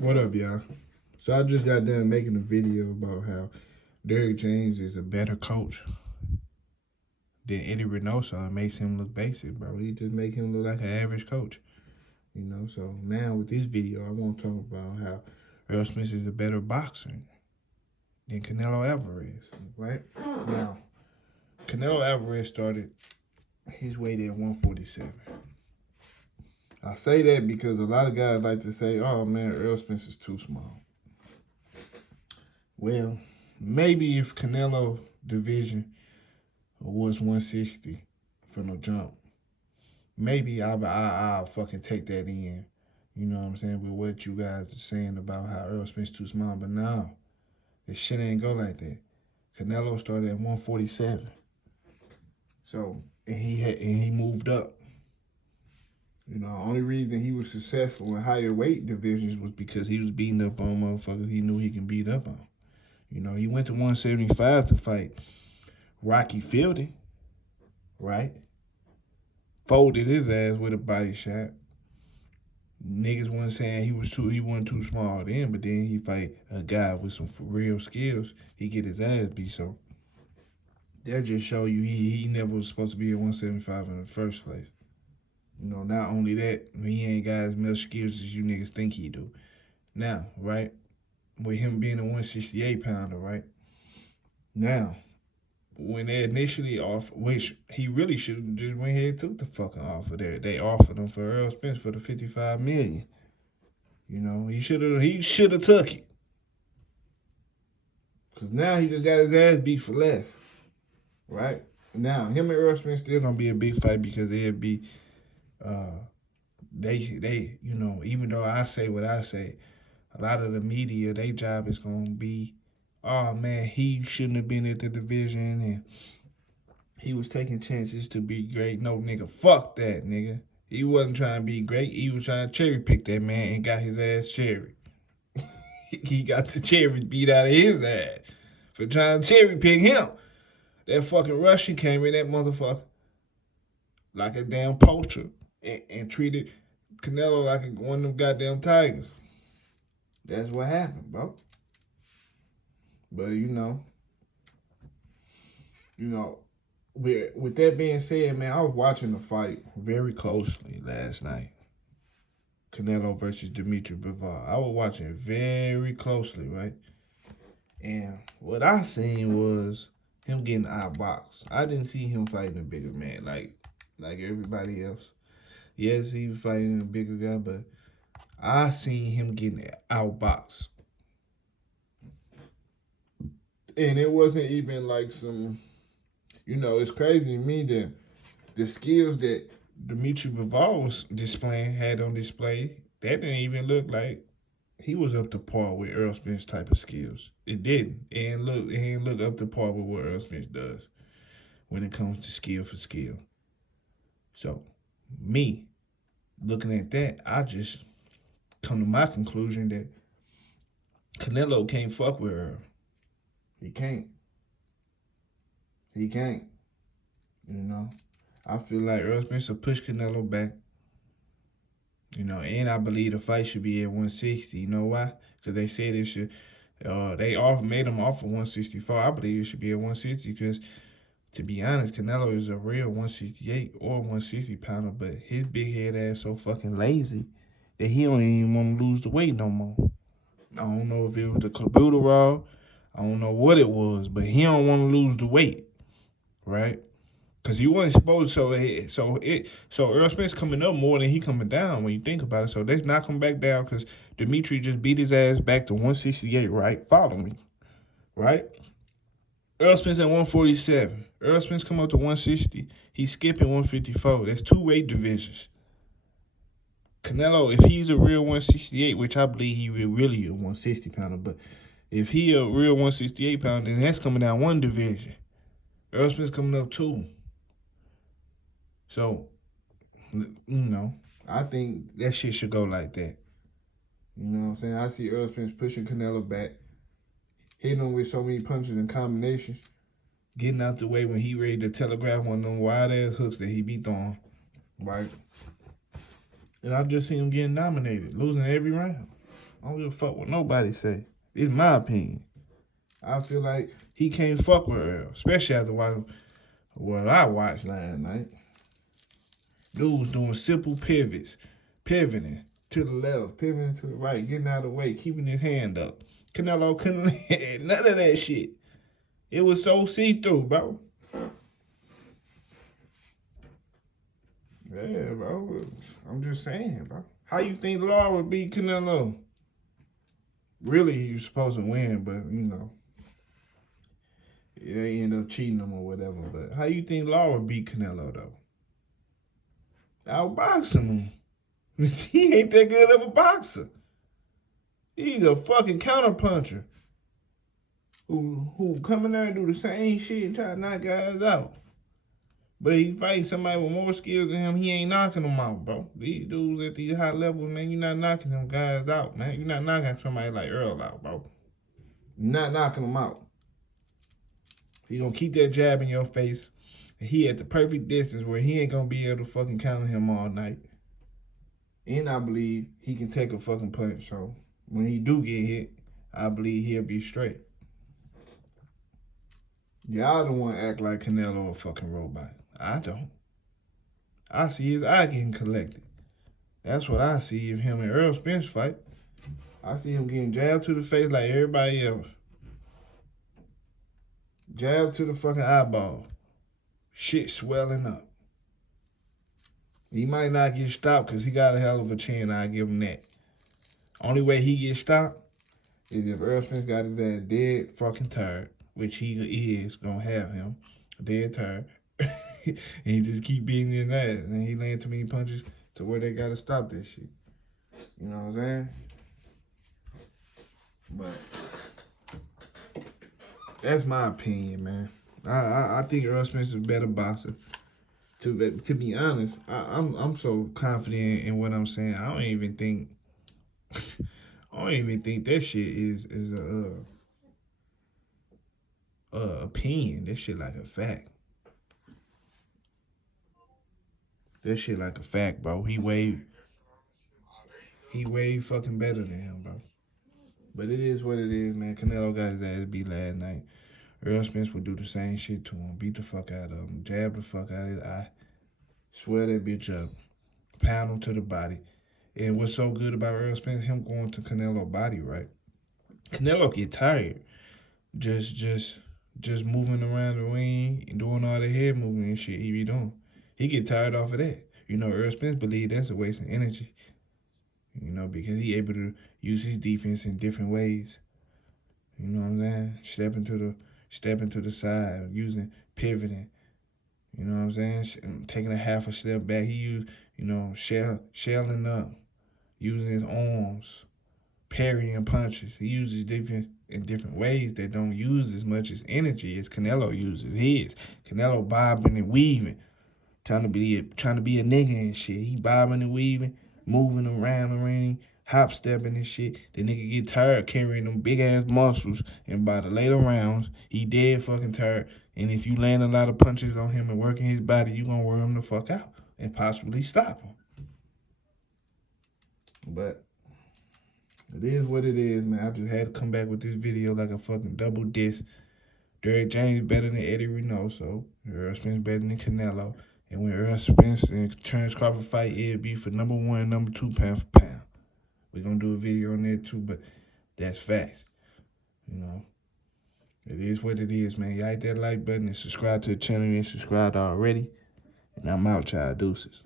What up, y'all? So I just got done making a video about how Derrick James is a better coach than Eddie Reynoso. It makes him look basic, bro. He just make him look like an average coach. So now with this video, I want to talk about how Errol Spence is a better boxer than Canelo Alvarez, right? Now, Canelo Alvarez started his weight at 147. I say that because a lot of guys like to say, oh man, Errol Spence is too small. Well, maybe if Canelo division was 160 from the jump, maybe I'll fucking take that in. You know what I'm saying? With what you guys are saying about how Errol Spence too small. But now, this shit ain't go like that. Canelo started at 147. So, and he moved up. Only reason he was successful in higher weight divisions was because he was beating up on motherfuckers he knew he can beat up on. He went to 175 to fight Rocky Fielding, right? Folded his ass with a body shot. Niggas wasn't saying he wasn't too small then, but then he fight a guy with some real skills. He get his ass beat. So that just show you he never was supposed to be at 175 in the first place. Not only that, he ain't got as much skills as you niggas think he do. Now, right? With him being a 168 pounder, right? Now, when they initially offered, which he really should have just went ahead and took the fucking offer there. They offered him for Errol Spence for the $55 million. He should have took it. Cause now he just got his ass beat for less. Right? Now, him and Errol Spence still gonna be a big fight because it'd be even though I say what I say, a lot of the media, their job is gonna be, oh man, he shouldn't have been at the division and he was taking chances to be great. No, nigga, fuck that, nigga. He wasn't trying to be great. He was trying to cherry pick that man and got his ass cherry. He got the cherries beat out of his ass for trying to cherry pick him. That fucking Russian came in that motherfucker like a damn poacher and treated Canelo like one of them goddamn tigers. That's what happened, bro. But with that being said, man, I was watching the fight very closely last night. Canelo versus Dimitri Bivol. I was watching it very closely, right? And what I seen was him getting outboxed. I didn't see him fighting a bigger man like everybody else. Yes, he was fighting a bigger guy, but I seen him getting outboxed. And it wasn't even like some, it's crazy to me that the skills that Dimitri Bivol was had on display, that didn't even look like he was up to par with Errol Spence type of skills. It didn't. It didn't look up to par with what Errol Spence does when it comes to skill for skill. So, me, looking at that, I just come to my conclusion that Canelo can't fuck with Errol. He can't. I feel like Errol Spence will push Canelo back. And I believe the fight should be at 160. You know why? Because they said it should. They made him offer 164. I believe it should be at 160 because, to be honest, Canelo is a real 168 or 160 pounder, but his big head ass so fucking lazy that he don't even want to lose the weight no more. I don't know if it was the clenbuterol. I don't know what it was, but he don't want to lose the weight, right? Because he wasn't supposed to. So Errol Spence coming up more than he coming down when you think about it. So let's knock him back down because Dimitri just beat his ass back to 168, right? Follow me, right? Errol Spence at 147. Errol Spence come up to 160. He's skipping 154. That's two weight divisions. Canelo, if he's a real 168, which I believe he really a 160 pounder, but if he a real 168 pounder, then that's coming down one division. Errol Spence coming up two. So, I think that shit should go like that. You know what I'm saying? I see Errol Spence pushing Canelo back, hitting him with so many punches and combinations, getting out the way when he ready to telegraph one of them wide-ass hooks that he be throwing, right? And I just see him getting dominated, losing every round. I don't give a fuck what nobody say. It's my opinion. I feel like he can't fuck with Earl, especially after what I watched last night. Dude was doing simple pivots, pivoting to the left, pivoting to the right, getting out of the way, keeping his hand up. Canelo couldn't land none of that shit. It was so see-through, bro. Yeah, bro. I'm just saying, bro. How you think Laura beat Canelo? Really, he was supposed to win, but, they end up cheating him or whatever. But how you think Laura beat Canelo, though? Outboxing him. He ain't that good of a boxer. He's a fucking counterpuncher who come in there and do the same shit and try to knock guys out. But he fighting somebody with more skills than him, he ain't knocking them out, bro. These dudes at these high levels, man, you're not knocking them guys out, man. You're not knocking somebody like Earl out, bro. You're not knocking them out. He gonna keep that jab in your face. And he at the perfect distance where he ain't gonna be able to fucking counter him all night. And I believe he can take a fucking punch, so when he do get hit, I believe he'll be straight. Y'all don't want to act like Canelo a fucking robot. I don't. I see his eye getting collected. That's what I see of him and Errol Spence fight. I see him getting jabbed to the face like everybody else. Jab to the fucking eyeball. Shit swelling up. He might not get stopped because he got a hell of a chin. I give him that. Only way he gets stopped is if Errol Spence got his ass dead fucking tired, which he is gonna have him dead tired, and he just keep beating his ass, and he land too many punches to where they gotta stop that shit. You know what I'm saying? But that's my opinion, man. I think Errol Spence is a better boxer. To be honest, I'm so confident in what I'm saying. I don't even think that shit is a opinion. That shit like a fact. That shit like a fact, bro. He way fucking better than him, bro. But it is what it is, man. Canelo got his ass beat last night. Errol Spence would do the same shit to him. Beat the fuck out of him. Jab the fuck out of his eye. Swear that bitch up. Pound him to the body. And what's so good about Errol Spence, him going to Canelo body, right? Canelo get tired. Just moving around the ring and doing all the head movement and shit he be doing. He get tired off of that. Errol Spence believe that's a waste of energy. Because he able to use his defense in different ways. You know what I'm saying? Stepping to the side, using pivoting. You know what I'm saying? Taking a half a step back. He used, shelling up, using his arms, parrying punches. He uses defense in different ways that don't use as much as energy as Canelo uses his. Canelo bobbing and weaving, trying to be a nigga and shit. He bobbing and weaving, moving around the ring, hop stepping and shit. The nigga get tired carrying them big ass muscles, and by the later rounds, he dead fucking tired. And if you land a lot of punches on him and working his body, you gonna wear him the fuck out and possibly stop him. But it is what it is, man. I just had to come back with this video like a fucking double diss. Derrick James better than Eddie Reynoso. Errol Spence better than Canelo. And when Errol Spence and Terence Crawford fight, it'll be for number 1, number 2, pound for pound. We're going to do a video on that too, but that's facts. It is what it is, man. Y'all hit that like button and subscribe to the channel if you ain't subscribed already. And I'm out, y'all. Deuces.